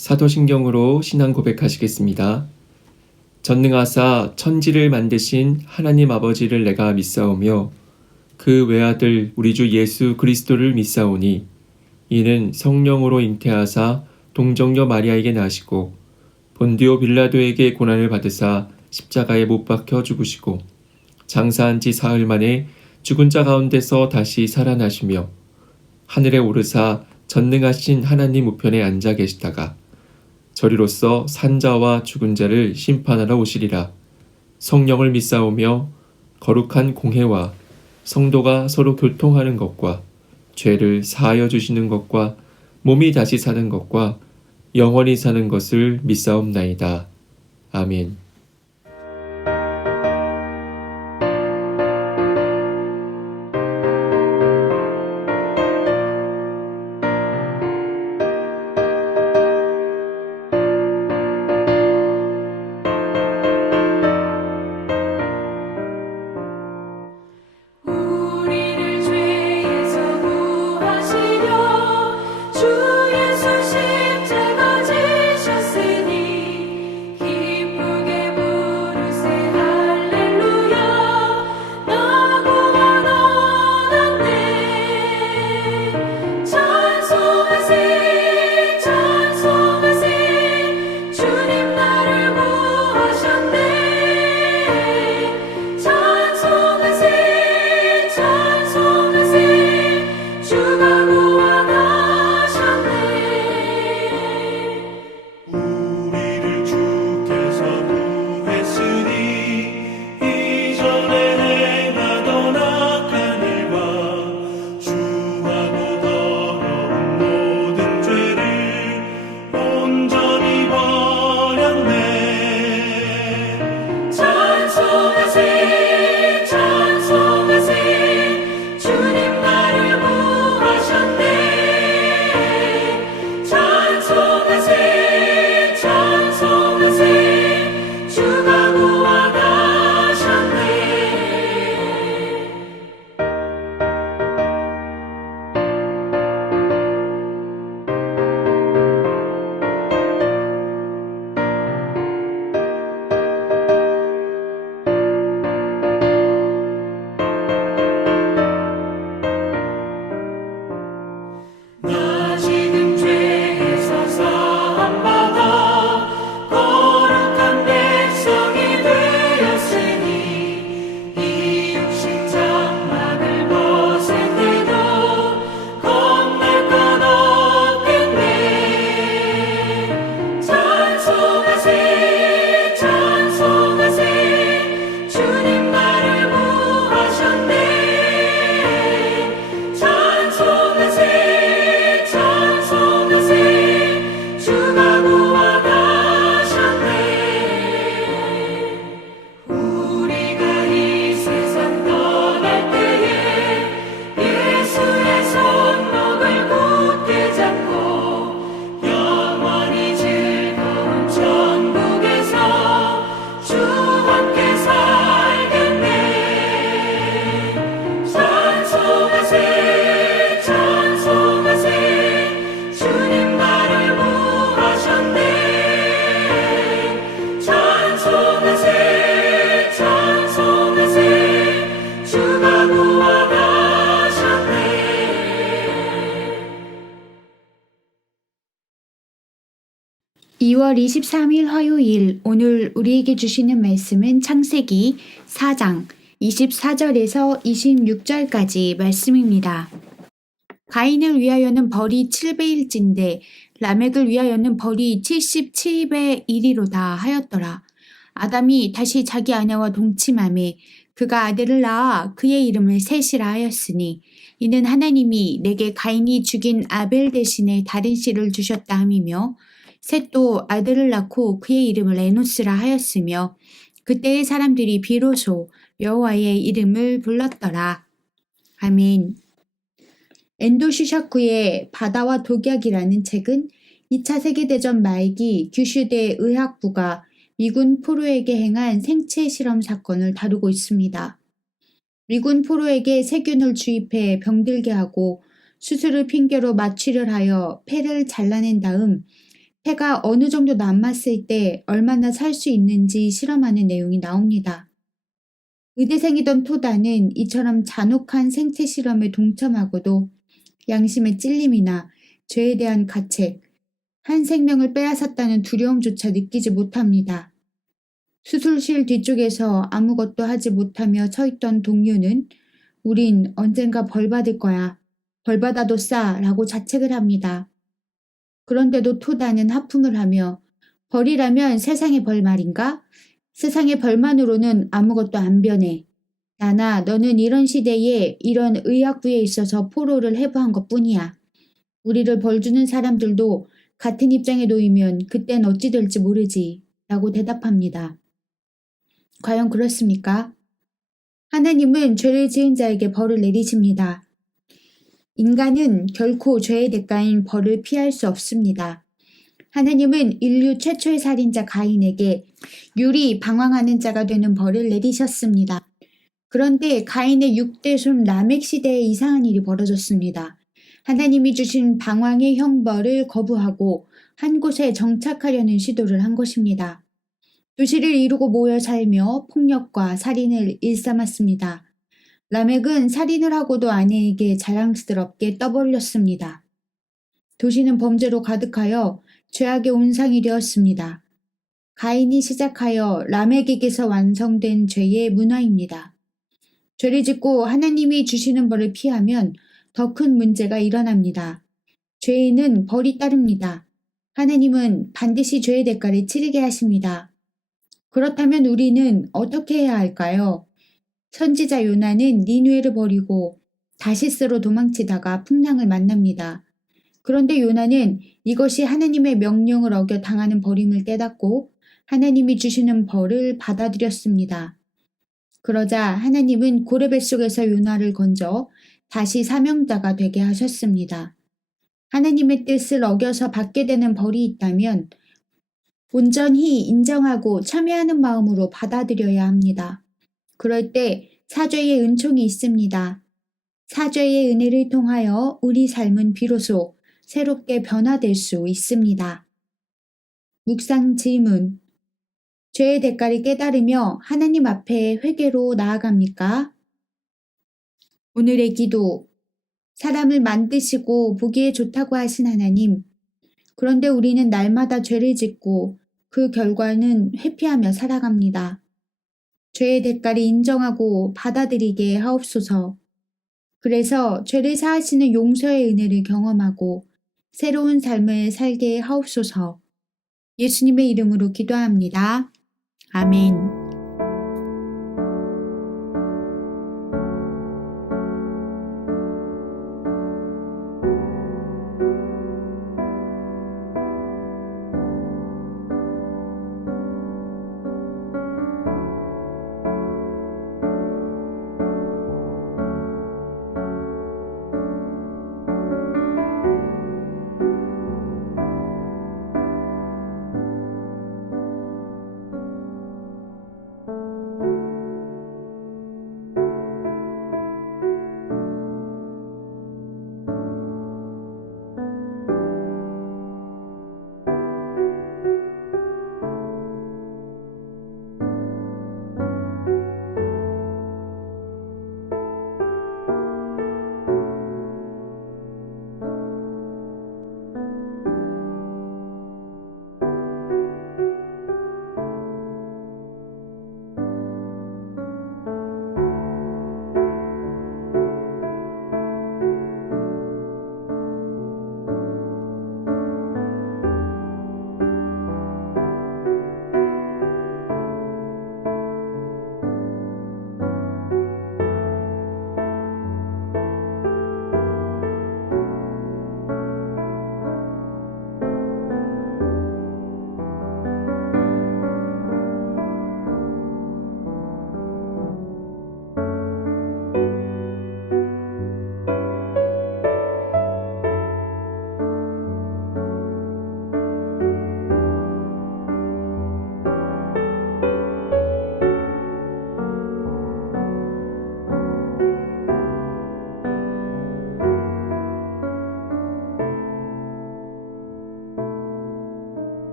사도신경으로 신앙 고백하시겠습니다. 전능하사 천지를 만드신 하나님 아버지를 내가 믿사오며 그 외아들 우리 주 예수 그리스도를 믿사오니 이는 성령으로 잉태하사 동정녀 마리아에게 나시고 본디오 빌라도에게 고난을 받으사 십자가에 못 박혀 죽으시고 장사한 지 사흘 만에 죽은 자 가운데서 다시 살아나시며 하늘에 오르사 전능하신 하나님 우편에 앉아 계시다가 저리로서 산자와 죽은 자를 심판하러 오시리라. 성령을 믿사오며 거룩한 공회와 성도가 서로 교통하는 것과 죄를 사하여 주시는 것과 몸이 다시 사는 것과 영원히 사는 것을 믿사옵나이다. 아멘. 우리를 죄에서 구하시려 주 예수 십자가 지셨으니 기쁘게 부르세 할렐루야 나 구원 얻었네 찬송하세 찬송하세 주님 나를 구하셨네 찬송하세 찬송하세 주가 구원하셨네 우리를 주께서 구했으니 이전에 행하던 악한 일과 주하고 더러운 모든 죄를 온전히 버렸네 찬송하세 찬송하세 주님 나를 구하셨네 찬송하세 찬송하세 주가 구원하셨네 나 지금 죄에서 사함받아 거룩한 백성이 되었으니 이 육신 장막을 벗을 때도 겁낼 건 없겠네 찬송하세 찬송하세 주님 나를 구하셨네 찬송하세 찬송하세 주가 구원하셨네 우리가 이 세상 떠날 때에 예수의 손목을 굳게 잡고 영원히 즐거운 천국에서 주와 함께 살겠네 찬송하세 찬송하세 주님 나를 구하셨네 찬송하세 찬송하세 주가 구원하셨네 2월 23일 화요일 오늘 우리에게 주시는 말씀은 창세기 4장 24절에서 26절까지 말씀입니다. 가인을 위하여는 벌이 7배일진데 라멕을 위하여는 벌이 77배 1이로다 하였더라. 아담이 다시 자기 아내와 동침하매 그가 아들을 낳아 그의 이름을 셋이라 하였으니 이는 하나님이 내게 가인이 죽인 아벨 대신에 다른 씨를 주셨다 함이며 셋도 아들을 낳고 그의 이름을 에노스라 하였으며 그때의 사람들이 비로소 여호와의 이름을 불렀더라. 아멘. 엔도슈샤쿠의 바다와 독약이라는 책은 2차 세계대전 말기 규슈대 의학부가 미군 포로에게 행한 생체 실험 사건을 다루고 있습니다. 미군 포로에게 세균을 주입해 병들게 하고 수술을 핑계로 마취를 하여 폐를 잘라낸 다음 해가 어느 정도 남았을 때 얼마나 살 수 있는지 실험하는 내용이 나옵니다. 의대생이던 토다는 이처럼 잔혹한 생체 실험에 동참하고도 양심의 찔림이나 죄에 대한 가책, 한 생명을 빼앗았다는 두려움조차 느끼지 못합니다. 수술실 뒤쪽에서 아무것도 하지 못하며 서 있던 동료는 우린 언젠가 벌 받을 거야. 벌 받아도 싸 라고 자책을 합니다. 그런데도 토다는 하품을 하며 벌이라면 세상의 벌 말인가? 세상의 벌만으로는 아무것도 안 변해. 나나 너는 이런 시대에 이런 의학부에 있어서 포로를 해부한 것뿐이야. 우리를 벌주는 사람들도 같은 입장에 놓이면 그땐 어찌 될지 모르지 라고 대답합니다. 과연 그렇습니까? 하나님은 죄를 지은 자에게 벌을 내리십니다. 인간은 결코 죄의 대가인 벌을 피할 수 없습니다. 하나님은 인류 최초의 살인자 가인에게 유리 방황하는 자가 되는 벌을 내리셨습니다. 그런데 가인의 6대 손 라멕 시대에 이상한 일이 벌어졌습니다. 하나님이 주신 방황의 형벌을 거부하고 한 곳에 정착하려는 시도를 한 것입니다. 도시를 이루고 모여 살며 폭력과 살인을 일삼았습니다. 라멕은 살인을 하고도 아내에게 자랑스럽게 떠벌렸습니다. 도시는 범죄로 가득하여 죄악의 온상이 되었습니다. 가인이 시작하여 라멕에게서 완성된 죄의 문화입니다. 죄를 짓고 하나님이 주시는 벌을 피하면 더 큰 문제가 일어납니다. 죄에는 벌이 따릅니다. 하나님은 반드시 죄의 대가를 치르게 하십니다. 그렇다면 우리는 어떻게 해야 할까요? 선지자 요나는 니느웨를 버리고 다시스로 도망치다가 풍랑을 만납니다. 그런데 요나는 이것이 하나님의 명령을 어겨 당하는 벌임을 깨닫고 하나님이 주시는 벌을 받아들였습니다. 그러자 하나님은 고레뱃속에서 요나를 건져 다시 사명자가 되게 하셨습니다. 하나님의 뜻을 어겨서 받게 되는 벌이 있다면 온전히 인정하고 참여하는 마음으로 받아들여야 합니다. 그럴 때 사죄의 은총이 있습니다. 사죄의 은혜를 통하여 우리 삶은 비로소 새롭게 변화될 수 있습니다. 묵상 질문. 죄의 대가를 깨달으며 하나님 앞에 회개로 나아갑니까? 오늘의 기도. 사람을 만드시고 보기에 좋다고 하신 하나님. 그런데 우리는 날마다 죄를 짓고 그 결과는 회피하며 살아갑니다. 죄의 대가를 인정하고 받아들이게 하옵소서. 그래서 죄를 사하시는 용서의 은혜를 경험하고 새로운 삶을 살게 하옵소서. 예수님의 이름으로 기도합니다. 아멘.